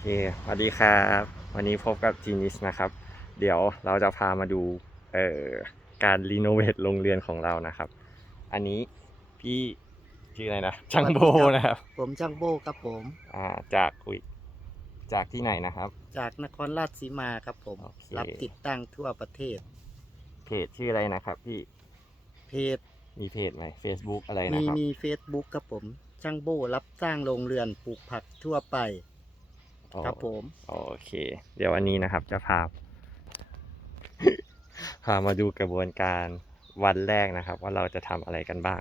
เคสวัสดีครับ วันนี้พบกับจีนิสนะครับ เดี๋ยวเราจะพามาดูเอ่อการรีโนเวทโรงเรือนของเรานะครับ อันนี้พี่ชื่ออะไรนะช่างโบนะครับ ผมช่างโบครับผมอ่าจากอุยจากที่ไหนนะครับ จากนครราชสีมาครับผม โอเค รับติดตั้งทั่วประเทศ เพจชื่ออะไรนะครับ พี่เพจมีเพจไหม Facebook อะไรนะมีครับมีเฟซบุ๊กครับผม ช่างโบรับสร้างโรงเรือนปลูกผักทั่วไป ครับผม โอเค เดี๋ยววันนี้นะครับจะพา พามาดูกระบวนการวันแรกนะครับ ว่าเราจะทำอะไรกันบ้าง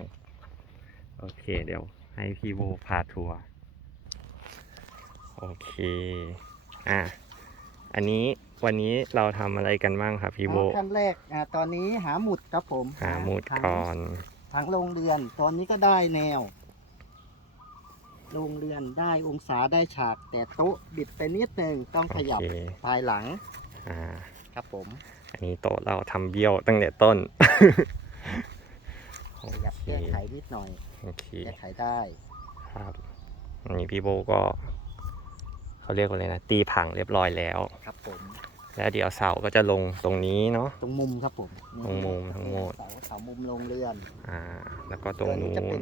โอเค เดี๋ยวให้พี่โบพาทัวร์โอเค อะ อันนี้วันนี้เราทำอะไรกันบ้างครับพี่โบขั้นแรกอ่าตอนนี้หาหมุดครับผม หาหมุดทางก่อนทางโรงเรือน ตอนนี้ก็ได้แนว โรงเรือนได้องศาได้ฉาก แต่โต๊ะบิดไปนิดหนึ่งต้องโอขยับเคภายหลังอ่า ครับผมอันนี้โต๊ะเราทำเบี้ยวตั้งแต่ต้น โอขยับเคแก้ไขนิดหน่อยโอเคแก้ไขได้ครับอันนี้พี่โบก็เขาเรียกว่าอะไรนะตีผังเรียบร้อยแล้ว ครับผม แล้วเดี๋ยวเสาก็จะลงตรงนี้เนาะ ตรงมุมครับผมตรงมุมทั้งหมด เสาเสามุมโรงเรือนอ่า แล้วก็ตรงเรือนนู้จะเป็นน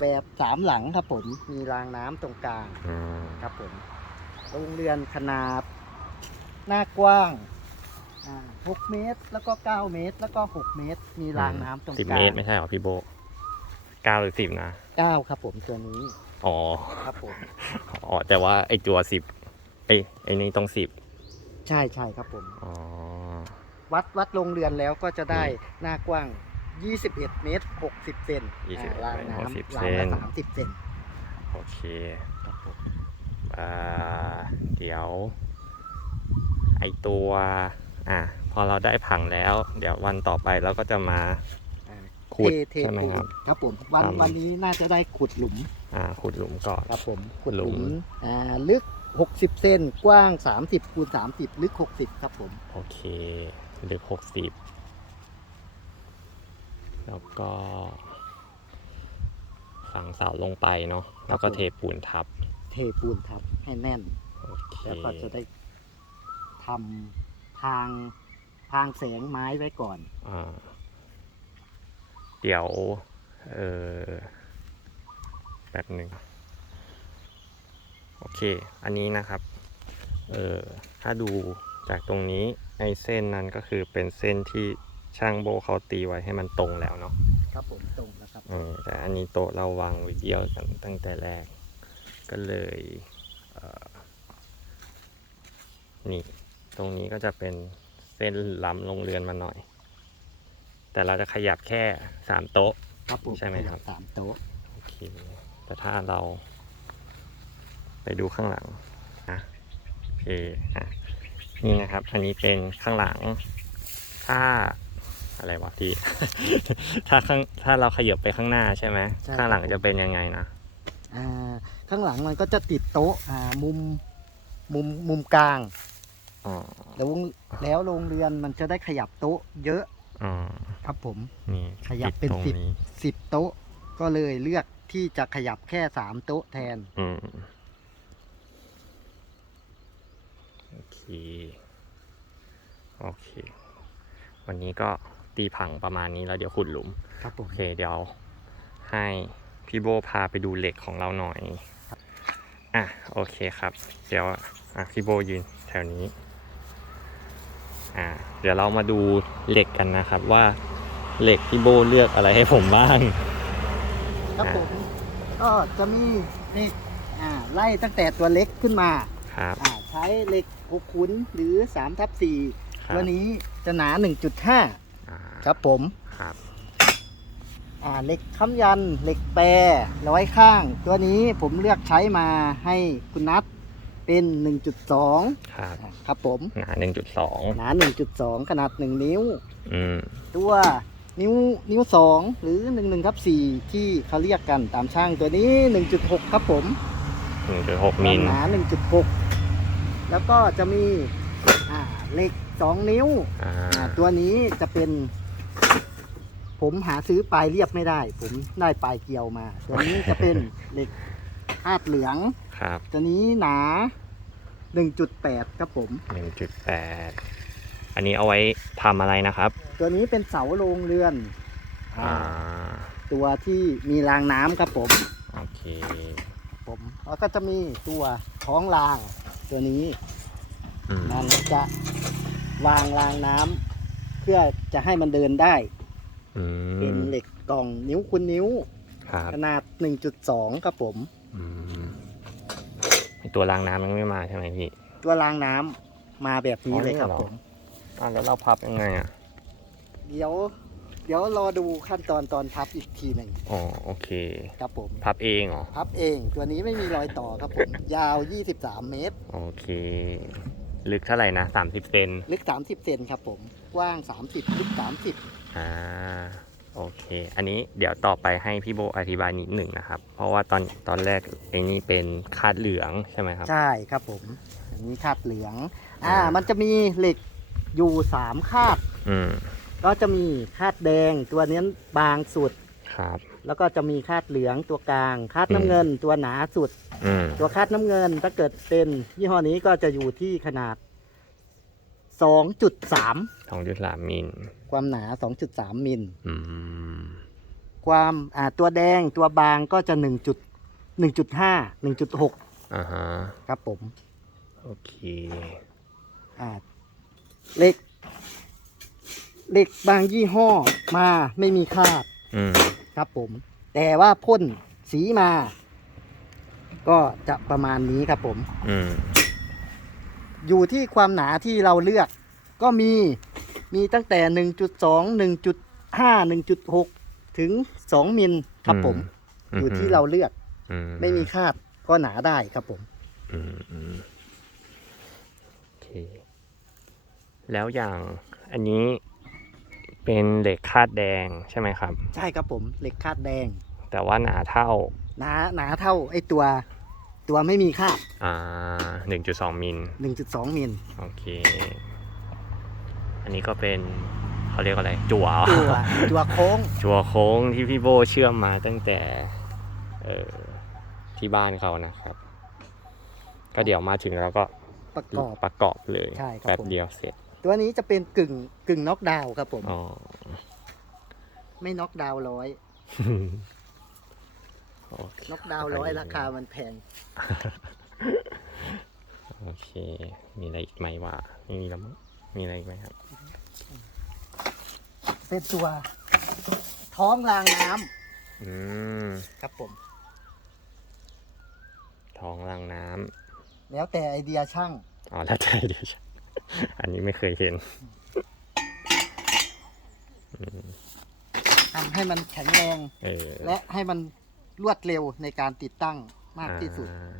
แบบสามหลังครับผมมีรางน้ำตรงกลางอืมครับผมโรงเรือนขนาด หน้ากว้างอ่า6เมตร แล้วก็9เมตร แล้วก็6เมตร มีรางน้ำตรงกลางสิบเมตรไม่ใช่เหรอพี่โบเก้าหรือสิบนะ9ครับผมตัวนี้อ๋อ ครับผม อ๋อ แต่ว่าไอตัวสิบไอยไอนี่ต้องสิบใช่ใช่ครับผม อ๋อ วัดวัดโรงเรือนแล้วก็จะได้หน้ากว้าง 21 เมตร 60 เซนยี่สิบอ่ารางน้หกสิบำรางเซละน30 เซนโอเคครับผมอ่าเดี๋ยว ไอตัวอะพอเราได้ผังแล้ว เดี๋ยววันต่อไปเราก็จะมาอ่าขุดเทเทใช่ไหมปูนครับ ครับผม วันทำ วันนี้น่าจะได้ขุดหลุมอ่าขุดหลุมก่อน ครับผม ขุดหหลุลุมมอ่าลึก 60 เซนกว้าง 30คูณ30 ลึก 60 ครับผม โอเคลึกหกสิบ แล้วก็ฝังเสาลงไปเนาะแล้วก็เทปูนทับ เทปูนทับให้แน่น โอเคแล้วก็จะได้ทำทางทางแสงไม้ไว้ก่อน อ่าเดี๋ยว เออแบบหนึ่งโอเค อันนี้นะครับ เออถ้าดูจากตรงนี้ไอ้เส้นนั้นก็คือเป็นเส้นที่ ช่างโบเขาตีไว้ให้มันตรงแล้วเนาะครับผมตรงนะครับเออแต่อันนี้โต๊ะเราวางไว้เดียวกันตั้งแต่แรก ก็เลยเอ่อนี่ตรงนี้ก็จะเป็นเส้นล้ำลงเรือนมาหน่อย แต่เราจะขยับแค่สามโต๊ะ ครับผมใช่ไหมครับ สามโต๊ะโอเคแต่ถ้าเรา ไปดูข้างหลังนะโอเคอะนี่นะครับ อันนี้เป็นข้างหลัง ถ้า อะไรวะพี่ ถ้าข้างถ้าเราขยับไปข้างหน้าใช่ไหมข้างหลังจะเป็นยังไงนะอ่าข้างหลังมันก็จะติดโต๊ะอ่ามุมมุมมุมกลาง อ๋อแล้วแล้วโรงเรือนมันจะได้ขยับโต๊ะเยอะอ๋อครับผม นี่ขยับติดเป็นตรงสิบนี้สิบโต๊ะ ก็เลยเลือกที่จะขยับแค่สามโต๊ะแทน อืมโอเค โอเค วันนี้ก็ ตีผังประมาณนี้แล้วเดี๋ยวขุดหลุม ครับผโอมเคเดี๋ยวให้พี่โบพาไปดูเหล็กของเราหน่อย อะโอเคครับ เดี๋ยวอะพี่โบยืนแถวนี้อ่าเดี๋ยวเรามาดูเหล็กกันนะครับว่าเหล็กพี่โบเลือกอะไรให้ผมบ้าง ครับผมก็จะมีเหล็กอ่าไล่ตั้งแต่ตัวเล็กขึ้นมาครับอ่าใช้เหล็ก6ขุนหรือ3ทับครั4บตัวนี้จะหนา 1.5อ่า ครับผมครับอ่าเหล็กค้ำยันเหล็กแปรร้อยข้าง ตัวนี้ผมเลือกใช้มาให้คุณนัทเป็น 1.2 ครับอ่าครับผมหนาหนึ่งจุดสองหนา 1.2 ขนาด 1 นิ้ว อืมตัวนิ้วนิ้ว 2 หรือ11ทับ4ที่เขาเรียกกันตามช่างตัวนี้ 1.6 ครับผมหนึ่งจุดหกมิล หนา 1.6 แล้วก็จะมีอ่าเหล็ก 2 นิ้วอ่าอ่าตัวนี้จะเป็น ผมหาซื้อปลายเรียบไม่ได้ ผมได้ปลายเกลียวมา ตัวนี้จะเป็นเหล็กคาดเหลือง ครับตัวนี้หนา 1.8 ครับผม หนึ่งจุดแปดอันนี้เอาไว้ทำอะไรนะครับ ตัวนี้เป็นเสาโรงเรือนอ่าอ่าตัวที่มีรางน้ำครับผม โอเคผมแล้วก็จะมีตัวท้องราง ตัวนี้อืมมันจะวางรางน้ำ เพื่อจะให้มันเดินได้ อืเป็นมเหล็กกล่องนิ้วคุณนิ้ว ครับขนาด 1.2 ครับผม อืมไอ้ตัวรางน้ำยังไม่มาใช่ไหมพี่ ตัวรางน้ำมาแบบนี้อ๋อเลยครับนี่เหรอผมอ่าแล้วเราพับยังไงอะ เดี๋ยว เดี๋ยวรอดูขั้นตอนตอนพับอีกทีหนึ่งอ๋อโอเค ครับผม พับเองเหรอ พับเองตัวนี้ไม่มีรอยต่อครับผม ยาว 23 เมตร โอเค ลึกเท่าไหร่นะสามสิบเซนลึก 30 เซนครับผม กว้าง 30ลึก30 อ่าโอเค อันนี้เดี๋ยวต่อไปให้พี่โบอธิบายนิดหนึ่งนะครับ เพราะว่าตอนตอนแรกไอ้นี่เป็นคาดเหลืองใช่ไหมครับ ใช่ครับผมอันนี้คาดเหลือง อ่า อ่ามั มันจะมีเหล็กอยู่ 3 คาด อืมก็จะมีคาดแดงตัวนี้บางสุด ครับ แล้วก็จะมีคาดเหลืองตัวกลาง คาดอืมน้ำเงินตัวหนาสุด อืมตัวคาดน้ำเงินถ้าเกิดเป็นยี่ห้อนี้ก็จะอยู่ที่ขนาด 2.3ส องจุดสามมิล ความหนา2.3มิล อืม ความอ่าตัวแดงตัวบางก็จะ1จุด1.5 1.6อ่าฮะ ครับผม โอเค อ่าเหล็กเหล็กบางยี่ห้อมาไม่มีคาดอืม ครับผม แต่ว่าพ่นสีมา ก็จะประมาณนี้ครับผม อืม อยู่ที่ความหนาที่เราเลือกก็มี มีตั้งแต่ 1.2 1.5 1.6 ถึง 2 มิลครับผมอยู่ที่เราเลือกอืไม่มีคาดก็หนาได้ครับผม อืมอืมโอเค แล้วอย่างอันนี้เป็นเหล็กคาดแดงใช่ไหมครับ ใช่ครับผมเหล็กคาดแดง แต่ว่าหนาเท่า หนาหนาเท่าไอ้ตัว ตัวไม่มีคาด อ่าหนึ่งจุดสองมิล 1.2 มิล โอเคอั นนี้ก็เป็นเขาเรียกอะไร จั่วเหรอตัวตัวโค้ง จั่วโค้งที่พี่โบเชื่อมมาตั้งแต่เออที่บ้านเขานะครับ ก็เดี๋ยวมาถึงแล้วก็ประกอบประกอบเลยใช่ครับ แป๊บผมเดียวเสร็จตัวนี้จะเป็นกึ่งกึ่งน็อกดาวน์ครับผม อ๋อ ไม่น็อกดาวน์ร้อยโอเค น็อกดาวน์ร้อยราคามันแพง โอเค มีอะไรอีกไหมวะไม่มีแล้วมั้ง มีอะไรอีกไหมครับ เป็นตัว ท้องรางน้ำอืม ครับผมท้องรางน้ำแล้วแต่ไอเดียช่าง อ๋อแล้วใจเดียวอันนี้ไม่เคยเห็นทำให้มันแข็งแรง เออและให้มันรวดเร็วในการติดตั้งมากที่สุด อ่า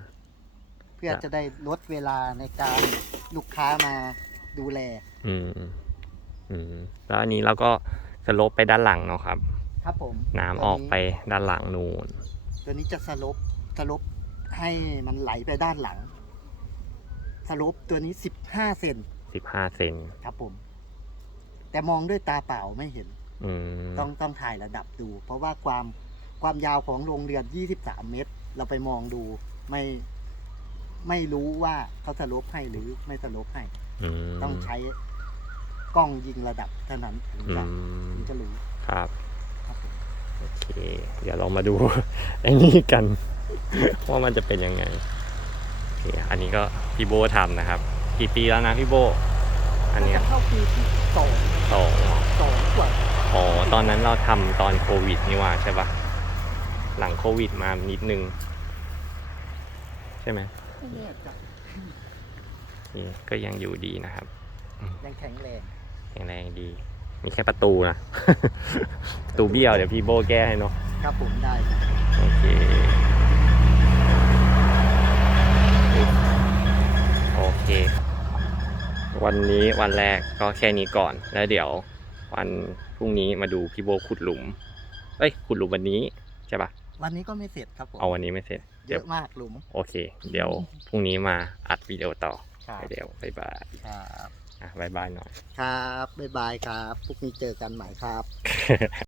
เพื่อครับจะได้ลดเวลาในการลูกค้ามา ดูแล อืมอืมแล้วอันนี้เราก็สโลปไปด้านหลังเนาะครับ ครับผมน้ำออกไปด้านหลังนูนตัวนี้จะสลบสลบให้มันไหลไปด้านหลัง สลบตัวนี้15เซนสิบห้าเซนครับผม แต่มองด้วยตาเปล่าไม่เห็น อืมต้องต้องถ่ายระดับดู เพราะว่าความความยาวของโรงเรือน23 เมตร เราไปมองดูไม่ไม่รู้ว่าเขาสลบให้หรือไม่สลบให้อื มต้องใช้กล้องยิงระดับเท่านั้นถึงอืจะมถึงจะรู้ครับ ครับผมโอเค เดี๋ยวเรามาดูไอ้นี่กัน ว่ามันจะเป็นยังไงโอเคอันนี้ก็พี่โบทำนะครับ กี่ปีแล้วนะพี่โบ อันเนี้ยจะเข้าปีที่สองสองเหรอสองกว่าอ๋อตอนนั้นเราทำตอนโควิดนี่หว่าใช่ปะหลังโควิดมานิดนึง ใช่ไหม ไม่แน่ใจโอเค ก็ยังอยู่ดีนะครับ ยังแข็งแรงแข็งแรงดี มีแค่ประตูนะ ประตูเบี้ยวเดี๋ยวพี่โบแก้ให้เนาะครับผมได้ครับโอเคโอเค วันนี้วันแรกก็แค่นี้ก่อน แล้วเดี๋ยววันพรุ่งนี้มาดูพี่โบขุดหลุม เอ้ย ขุดหลุมวันนี้ใช่ปะวันนี้ก็ไม่เสร็จครับผมเอาวันนี้ไม่เสร็จ เยเดี๋ยวอะมากหลุม โอเค เดี๋ยวพรุ่งนี้มาอัดวิดีโอต่อ ครับ ไปเดี๋ยวบายบายครับ อะบายบายหน่อย ครับบ๊ายบายครับพรุ่งนี้เจอกันใหม่ครับ